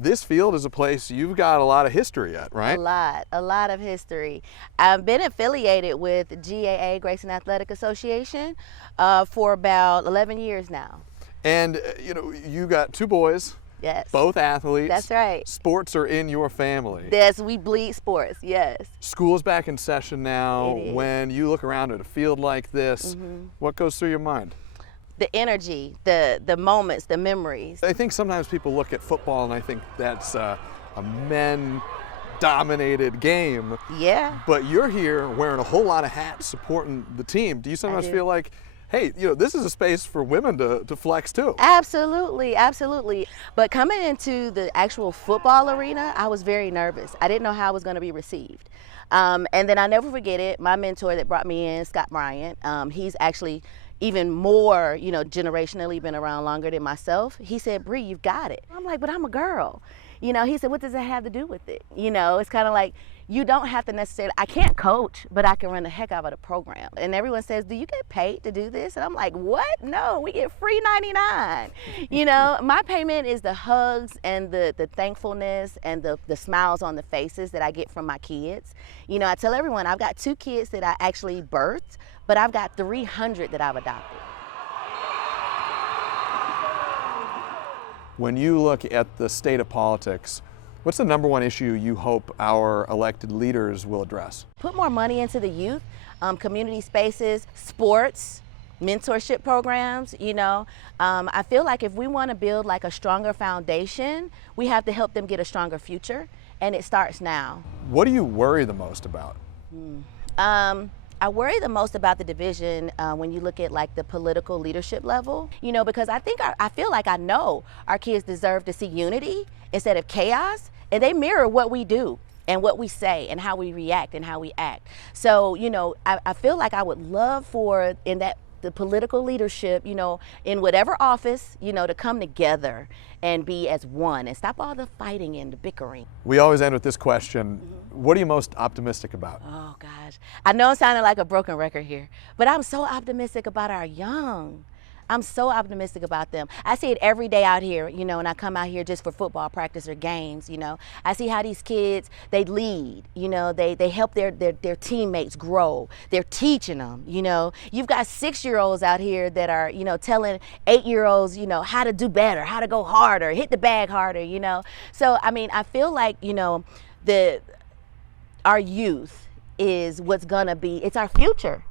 this field is a place you've got a lot of history at, right? A lot of history. I've been affiliated with GAA, Grayson Athletic Association, for about 11 years now. And you got two boys. Yes. Both athletes. That's right. Sports are in your family. Yes, we bleed sports, yes. School's back in session now. It is. When you look around at a field like this, what goes through your mind? The energy, the moments, the memories. I think sometimes people look at football and I think that's a men-dominated game. Yeah. But you're here wearing a whole lot of hats supporting the team. Do you sometimes feel like, hey, this is a space for women to flex too? Absolutely, absolutely. But coming into the actual football arena, I was very nervous. I didn't know how I was going to be received. And then I never forget it, my mentor that brought me in, Scott Bryant, he's actually even more, generationally been around longer than myself. He said, Bree, you've got it. I'm like, but I'm a girl. He said, what does it have to do with it? It's kind of like, you don't have to necessarily, I can't coach, but I can run the heck out of the program. And everyone says, do you get paid to do this? And I'm like, what? No, we get free 99. My payment is the hugs and the thankfulness and the smiles on the faces that I get from my kids. I tell everyone, I've got 2 kids that I actually birthed, but I've got 300 that I've adopted. When you look at the state of politics, what's the #1 issue you hope our elected leaders will address? Put more money into the youth, community spaces, sports, mentorship programs. I feel like if we want to build like a stronger foundation, we have to help them get a stronger future, and it starts now. What do you worry the most about? I worry the most about the division when you look at like the political leadership level, because I feel like I know our kids deserve to see unity instead of chaos, and they mirror what we do and what we say and how we react and how we act. So, I feel like I would love for the political leadership, in whatever office, to come together and be as one and stop all the fighting and the bickering. We always end with this question. What are you most optimistic about? Oh gosh, I know I'm sounding like a broken record here, but I'm so optimistic about our young. I'm so optimistic about them. I see it every day out here, and I come out here just for football practice or games, I see how these kids, they lead, they help their teammates grow. They're teaching them, You've got 6-year-olds out here that are, telling 8-year-olds, how to do better, how to go harder, hit the bag harder, So, I feel like, our youth is what's gonna be, it's our future.